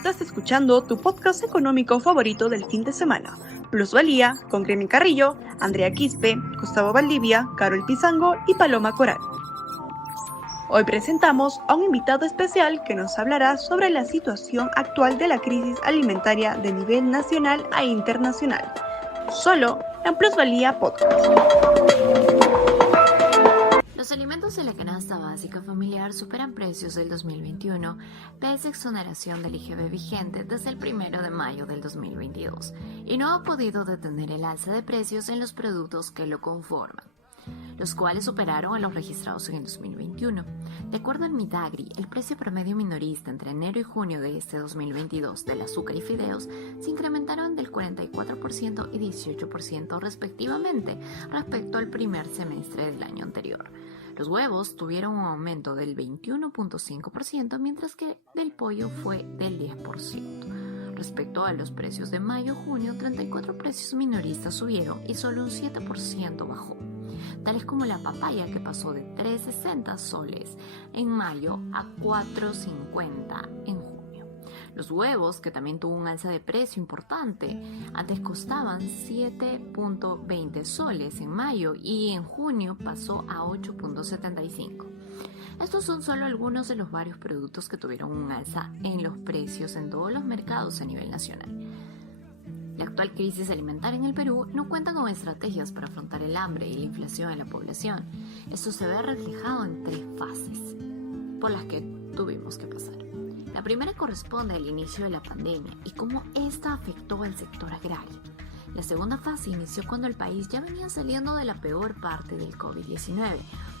Estás escuchando tu podcast económico favorito del fin de semana. Plusvalía, con Gremi Carrillo, Andrea Quispe, Gustavo Valdivia, Carol Pizango y Paloma Coral. Hoy presentamos a un invitado especial que nos hablará sobre la situación actual de la crisis alimentaria de nivel nacional e internacional. Solo en Plusvalía Podcast. Los alimentos de la canasta básica familiar superan precios del 2021 pese a exoneración del IGB vigente desde el 1 de mayo del 2022 y no ha podido detener el alza de precios en los productos que lo conforman, los cuales superaron a los registrados en el 2021. De acuerdo al Midagri, el precio promedio minorista entre enero y junio de este 2022 del azúcar y fideos se incrementaron del 44% y 18% respectivamente respecto al primer semestre del año anterior. Los huevos tuvieron un aumento del 21.5%, mientras que del pollo fue del 10%. Respecto a los precios de mayo-junio, 34 precios minoristas subieron y solo un 7% bajó, tales como la papaya, que pasó de 3.60 soles en mayo a 4.50 en junio. Los huevos, que también tuvo un alza de precio importante, antes costaban 7.20 soles en mayo y en junio pasó a 8.75. Estos son solo algunos de los varios productos que tuvieron un alza en los precios en todos los mercados a nivel nacional. La actual crisis alimentaria en el Perú no cuenta con estrategias para afrontar el hambre y la inflación en la población. Esto se ve reflejado en 3 fases por las que tuvimos que pasar. La primera corresponde al inicio de la pandemia y cómo esta afectó al sector agrario. La segunda fase inició cuando el país ya venía saliendo de la peor parte del COVID-19,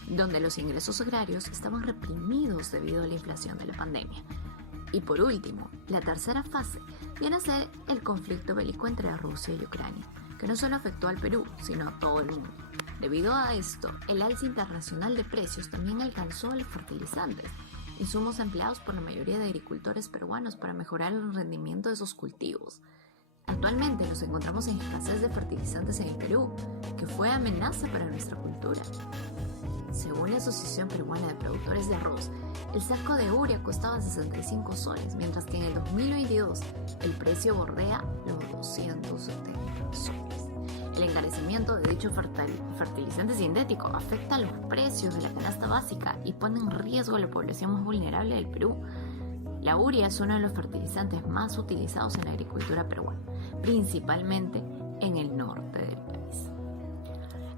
donde los ingresos agrarios estaban reprimidos debido a la inflación de la pandemia. Y por último, la tercera fase viene a ser el conflicto bélico entre Rusia y Ucrania, que no solo afectó al Perú, sino a todo el mundo. Debido a esto, el alza internacional de precios también alcanzó a los fertilizantes, insumos empleados por la mayoría de agricultores peruanos para mejorar el rendimiento de sus cultivos. Actualmente nos encontramos en escasez de fertilizantes en el Perú, que fue amenaza para nuestra cultura. Según la Asociación Peruana de Productores de Arroz, el saco de urea costaba 65 soles, mientras que en el 2022 el precio bordea los 270 soles. El encarecimiento de dicho fertilizante sintético afecta a los precios de la canasta básica y pone en riesgo a la población más vulnerable del Perú. La urea es uno de los fertilizantes más utilizados en la agricultura peruana, principalmente en el norte del país.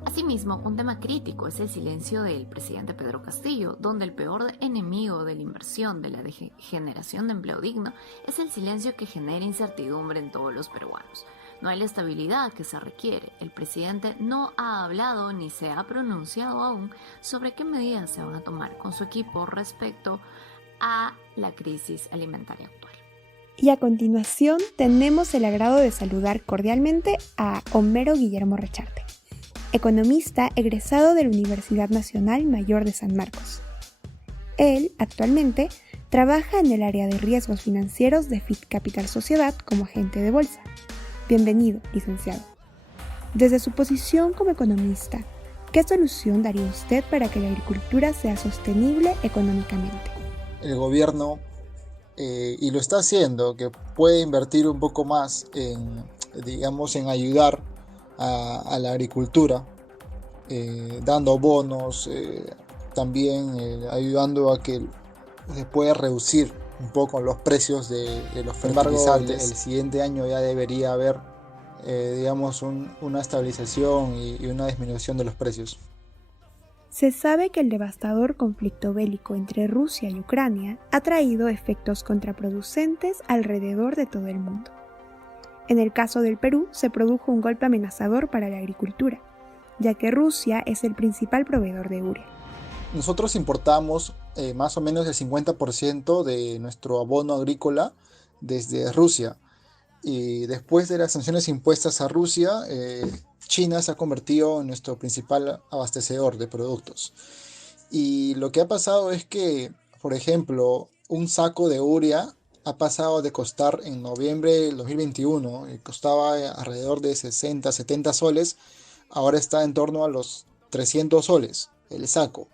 Asimismo, un tema crítico es el silencio del presidente Pedro Castillo, donde el peor enemigo de la inversión, de la generación de empleo digno, es el silencio que genera incertidumbre en todos los peruanos. No hay la estabilidad que se requiere. El presidente no ha hablado ni se ha pronunciado aún sobre qué medidas se van a tomar con su equipo respecto a la crisis alimentaria actual. Y a continuación tenemos el agrado de saludar cordialmente a Homero Guillermo Recharte, economista egresado de la Universidad Nacional Mayor de San Marcos. Él, actualmente, trabaja en el área de riesgos financieros de Fit Capital Sociedad como agente de bolsa. Bienvenido, licenciado. Desde su posición como economista, ¿qué solución daría usted para que la agricultura sea sostenible económicamente? El gobierno, y lo está haciendo, que puede invertir un poco más en ayudar a la agricultura, dando bonos, también ayudando a que se pueda reducir un poco los precios de los fertilizantes. El siguiente año ya debería haber una estabilización y una disminución de los precios. Se sabe que el devastador conflicto bélico entre Rusia y Ucrania ha traído efectos contraproducentes alrededor de todo el mundo. En el caso del Perú, se produjo un golpe amenazador para la agricultura, ya que Rusia es el principal proveedor de urea. Nosotros importamos más o menos el 50% de nuestro abono agrícola desde Rusia. Y después de las sanciones impuestas a Rusia, China se ha convertido en nuestro principal abastecedor de productos. Y lo que ha pasado es que, por ejemplo, un saco de urea ha pasado de costar en noviembre del 2021, costaba alrededor de 60, 70 soles, ahora está en torno a los 300 soles el saco.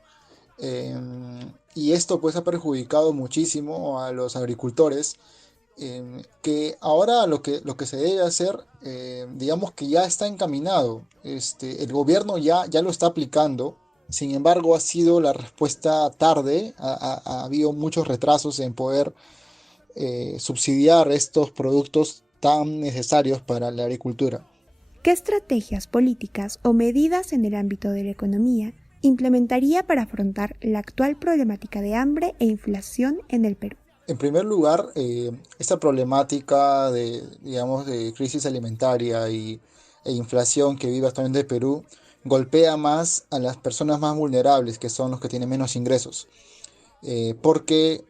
Y esto pues ha perjudicado muchísimo a los agricultores que ahora lo que se debe hacer, digamos que ya está encaminado. El gobierno ya lo está aplicando. Sin embargo, ha sido la respuesta tarde. Ha habido muchos retrasos en poder subsidiar estos productos tan necesarios para la agricultura. ¿Qué estrategias políticas o medidas en el ámbito de la economía implementaría para afrontar la actual problemática de hambre e inflación en el Perú? En primer lugar, esta problemática de crisis alimentaria e inflación que vive actualmente el Perú golpea más a las personas más vulnerables, que son los que tienen menos ingresos, porque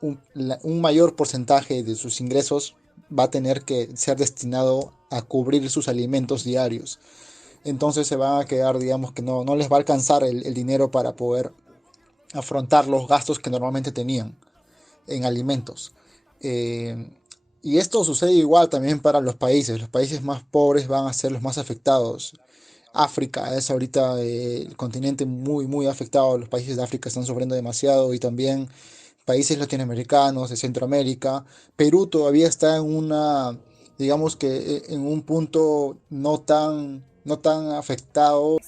un mayor porcentaje de sus ingresos va a tener que ser destinado a cubrir sus alimentos diarios. Entonces se van a quedar, digamos que no les va a alcanzar el dinero para poder afrontar los gastos que normalmente tenían en alimentos. Y esto sucede igual también para los países. Los países más pobres van a ser los más afectados. África es ahorita el continente muy, muy afectado. Los países de África están sufriendo demasiado, y también países latinoamericanos, de Centroamérica. Perú todavía está digamos que en un punto no tan afectado.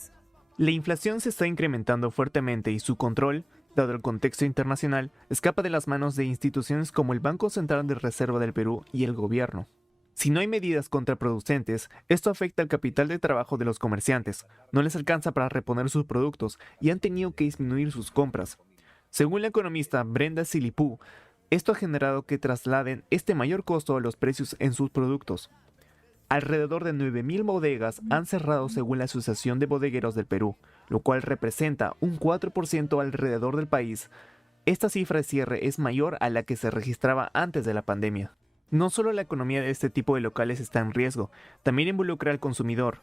La inflación se está incrementando fuertemente y su control, dado el contexto internacional, escapa de las manos de instituciones como el Banco Central de Reserva del Perú y el gobierno. Si no hay medidas contraproducentes, esto afecta al capital de trabajo de los comerciantes, no les alcanza para reponer sus productos y han tenido que disminuir sus compras. Según la economista Brenda Silipú, esto ha generado que trasladen este mayor costo a los precios en sus productos. Alrededor de 9.000 bodegas han cerrado según la Asociación de Bodegueros del Perú, lo cual representa un 4% alrededor del país. Esta cifra de cierre es mayor a la que se registraba antes de la pandemia. No solo la economía de este tipo de locales está en riesgo, también involucra al consumidor.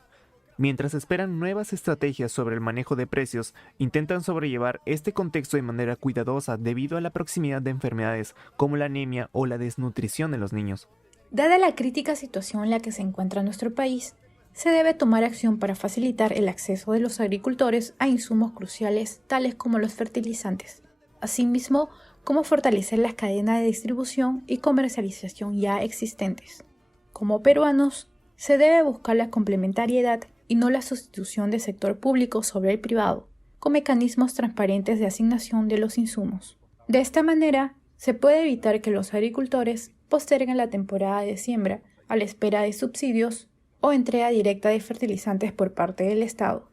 Mientras esperan nuevas estrategias sobre el manejo de precios, intentan sobrellevar este contexto de manera cuidadosa debido a la proximidad de enfermedades como la anemia o la desnutrición de los niños. Dada la crítica situación en la que se encuentra nuestro país, se debe tomar acción para facilitar el acceso de los agricultores a insumos cruciales tales como los fertilizantes. Asimismo, cómo fortalecer las cadenas de distribución y comercialización ya existentes. Como peruanos, se debe buscar la complementariedad y no la sustitución del sector público sobre el privado, con mecanismos transparentes de asignación de los insumos. De esta manera, se puede evitar que los agricultores posterguen la temporada de siembra a la espera de subsidios o entrega directa de fertilizantes por parte del Estado,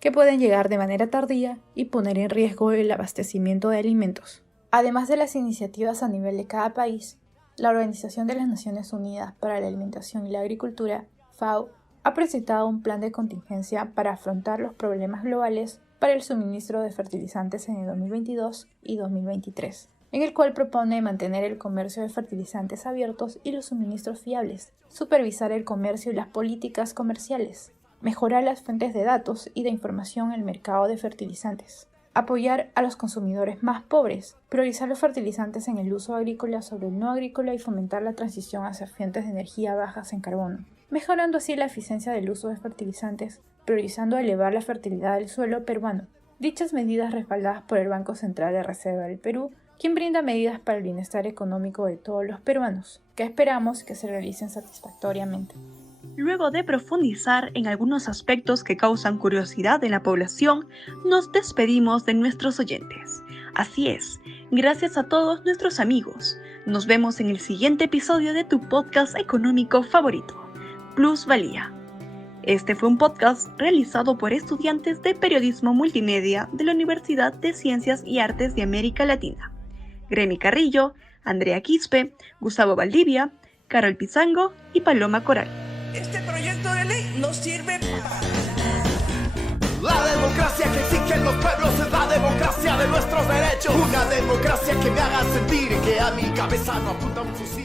que pueden llegar de manera tardía y poner en riesgo el abastecimiento de alimentos. Además de las iniciativas a nivel de cada país, la Organización de las Naciones Unidas para la Alimentación y la Agricultura, FAO, ha presentado un plan de contingencia para afrontar los problemas globales para el suministro de fertilizantes en el 2022 y 2023, en el cual propone mantener el comercio de fertilizantes abiertos y los suministros fiables, supervisar el comercio y las políticas comerciales, mejorar las fuentes de datos y de información en el mercado de fertilizantes, apoyar a los consumidores más pobres, priorizar los fertilizantes en el uso agrícola sobre el no agrícola y fomentar la transición hacia fuentes de energía bajas en carbono, mejorando así la eficiencia del uso de fertilizantes, priorizando elevar la fertilidad del suelo peruano. Dichas medidas respaldadas por el Banco Central de Reserva del Perú, quien brinda medidas para el bienestar económico de todos los peruanos, que esperamos que se realicen satisfactoriamente. Luego de profundizar en algunos aspectos que causan curiosidad en la población, nos despedimos de nuestros oyentes. Así es, gracias a todos nuestros amigos. Nos vemos en el siguiente episodio de tu podcast económico favorito, Plusvalía. Este fue un podcast realizado por estudiantes de Periodismo Multimedia de la Universidad de Ciencias y Artes de América Latina. Gremi Carrillo, Andrea Quispe, Gustavo Valdivia, Carol Pizango y Paloma Coral. Este proyecto de ley no sirve para... La democracia que exigen los pueblos es la democracia de nuestros derechos. Una democracia que me haga sentir que a mi cabeza no apunta un fusil.